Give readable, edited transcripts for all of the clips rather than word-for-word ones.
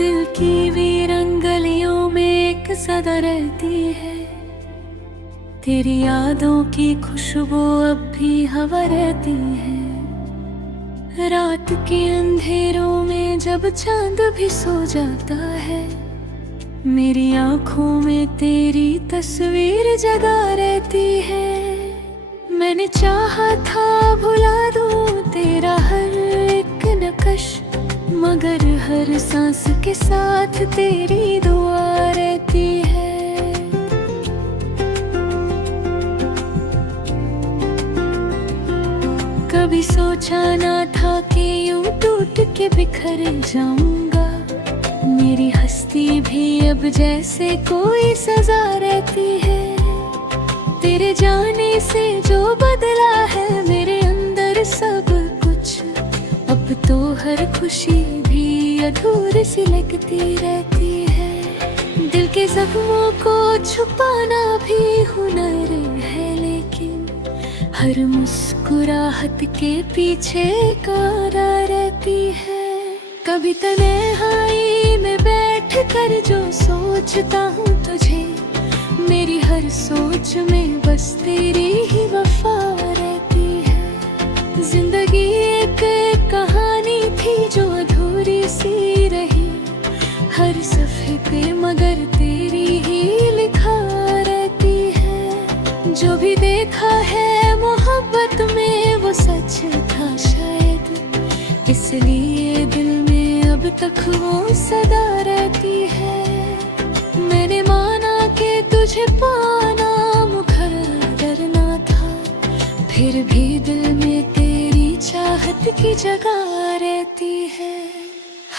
दिल की वीरन गलियों में एक सदा रहती है। तेरी यादों की खुशबू अब भी हवा रहती है। रात के अंधेरों में जब चांद भी सो जाता है, मेरी आंखों में तेरी तस्वीर जगा रहती है। मैंने चाहा था भुला दूं तेरा हर एक नक्श, मगर हर सांस के साथ तेरी दुआ रहती है। कभी सोचा ना था कि यूं टूट के बिखर जाऊंगा। मेरी हस्ती भी अब जैसे कोई सजा रहती है। तेरे जाने से जो बदला है मेरे अंदर सब कुछ, अब तो हर खुशी भी अधूरी सी लगती रहती है। दिल के जख्मों को छुपाना भी हुनर है, लेकिन हर मुस्कुराहट के पीछे कारा रहती है। कभी तन्हाई में बैठ कर जो सोचता हूँ तुझे, मेरी हर सोच में बस तेरी ही वफा रहती है। जिंदगी एक कहानी थी जो अधूरी सी रही, हर सफ़े पे मगर तेरी ही लिखा रहती है। जो भी देखा है मोहब्बत में वो सच था शायद, इसलिए दिल में अब तक वो सदा रहती है। मैंने माना कि तुझे पाना मुकद्दर ना था, फिर भी दिल में तेरी चाहत की जगह रहती है।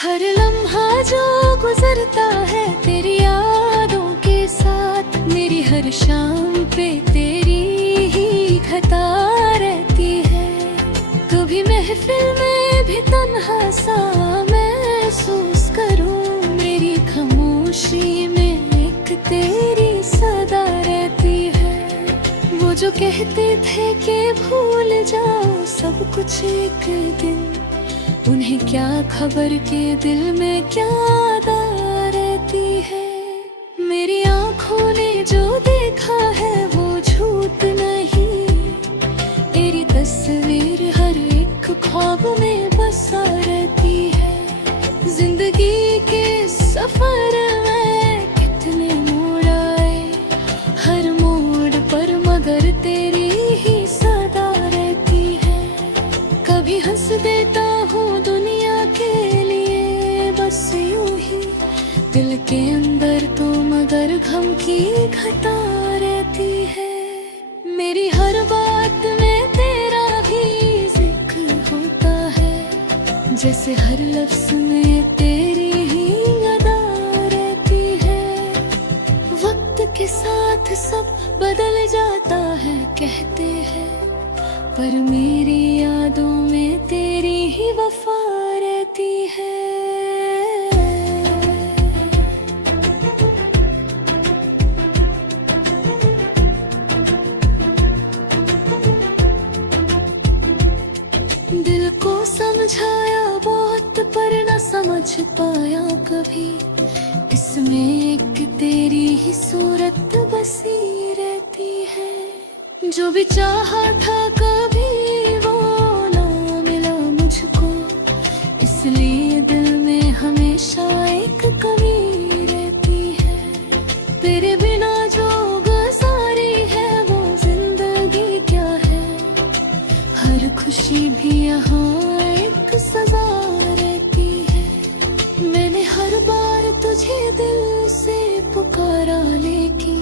हर लम्हा जो गुजरता है तेरी यादों के साथ, मेरी हर शाम पे तेरी ही घटा रहती है। कभी महफिल में भी तन्हा सा महसूस करूं, मेरी खामोशी में एक तेरी सदा रहती है। वो जो कहते थे कि भूल जाओ सब कुछ एक दिन, उन्हें क्या खबर के दिल में क्या याद रहती है। मेरी आंखों ने जो देखा है वो झूठ नहीं, तेरी तस्वीर हर एक ख्वाब में बसा रहती है। जिंदगी के सफर में कितने मोड़ आए, हर मोड़ पर मगर तेरी ही सदा रहती है। कभी हंस देता हूँ दुनिया के लिए बस यूं ही, दिल के अंदर तो मगर गम की घटा रहती है। मेरी हर बात में तेरा भी जिक्र होता है, जैसे हर लफ्ज में तेरी ही अदा रहती है। वक्त के साथ सब बदल जाता है कहते हैं, पर मेरी यादों में तेरी ही वफा रहती है। दिल को समझाया बहुत पर न समझ पाया कभी, इसमें एक तेरी ही सूरत बसी रहती है। जो भी चाहा था कभी वो ना मिला मुझको, इसलिए दिल में हमेशा एक कमी रहती है। तेरे बिना जो गुजारी है वो जिंदगी क्या है, हर खुशी भी यहाँ एक सजा रहती है। मैंने हर बार तुझे दिल से पुकारा, लेकिन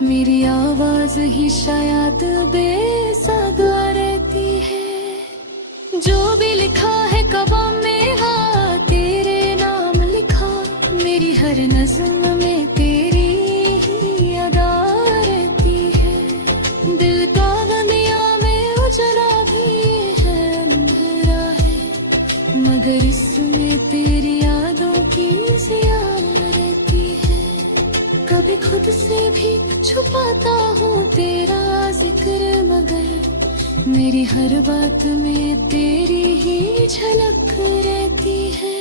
मेरी आवाज ही शायद बेसदा रहती है। जो भी लिखा है कलम में हाँ तेरे नाम लिखा, मेरी हर नज़्म में तेरी ही अदा रहती है। दिल का दुनिया में उजला भी है अंधेरा है, मगर इसमें तेरी यादों की ज़िया रहती है। कभी खुद से भी छुपाता हूँ तेरा जिक्र, मगर मेरी हर बात में तेरी ही झलक रहती है।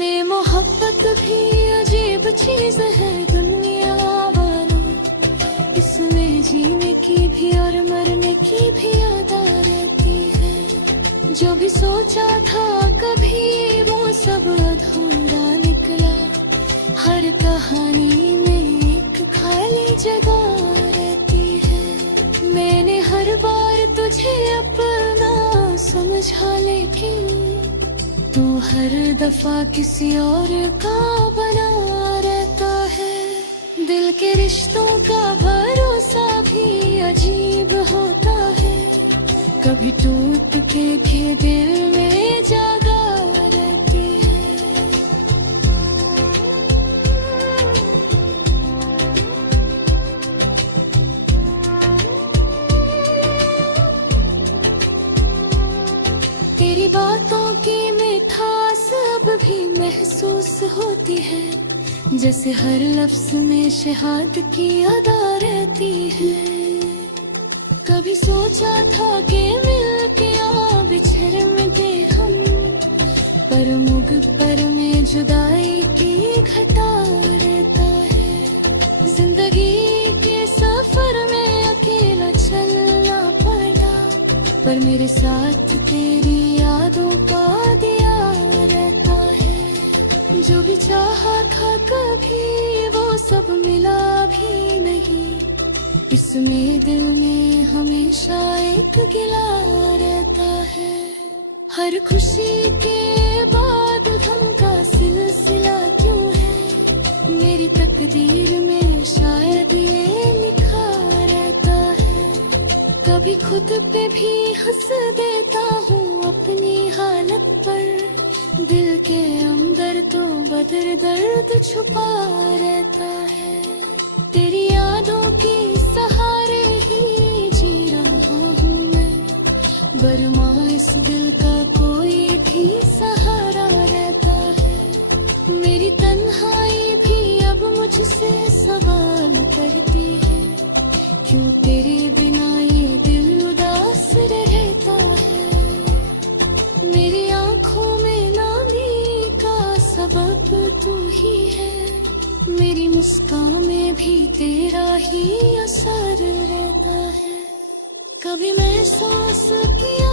ये मोहब्बत मोहब्बत भी अजीब चीज है दुनिया वालों, इसमें जीने की भी और मरने की भी अदा रहती है। जो भी सोचा था कभी वो सब अधूरा निकला, हर कहानी में एक खाली जगह रहती है। मैंने हर बार तुझे अपना समझा, लेकिन तू हर दफा किसी और का बना रहता है। दिल के रिश्तों का भरोसा भी अजीब होता है, कभी टूट के भी दिल में जगा रहती है। तेरी बातों की मिठास अब भी महसूस होती है, जैसे हर लफ्ज में शहाद की अदा रहती है। कभी सोचा था कि मिलके या बिछड़ मिटे हम, पर मुग पर में जुदाई की घटा रहता है। जिंदगी के सफर में अकेला चलना पड़ा, पर मेरे साथ तेरी यादों का दिया रहता है। जो भी चाहा था कभी वो सब मिला भी नहीं, इसमें दिल में हमेशा एक गिला रहता है। हर खुशी के बाद गम का सिलसिला क्यों है, मेरी तकदीर में शायद ये लिखा रहता है। कभी खुद पे भी हंस देता हूँ अपनी हालत पर, दिल के अंदर तो बदर दर्द छुपा रहता है। तेरी यादों के सहारे ही जी रहा हूँ मैं, बरमा इस दिल का कोई भी सहारा रहता है। मेरी तन्हाई भी अब मुझसे सवाल करती है, क्यों तेरे बिना ये दिल उदास रहता है। मेरी आंखों में नामी का सबब तू ही है, मेरी मुस्कान में भी तेरा ही असर रहता है। कभी महसूस किया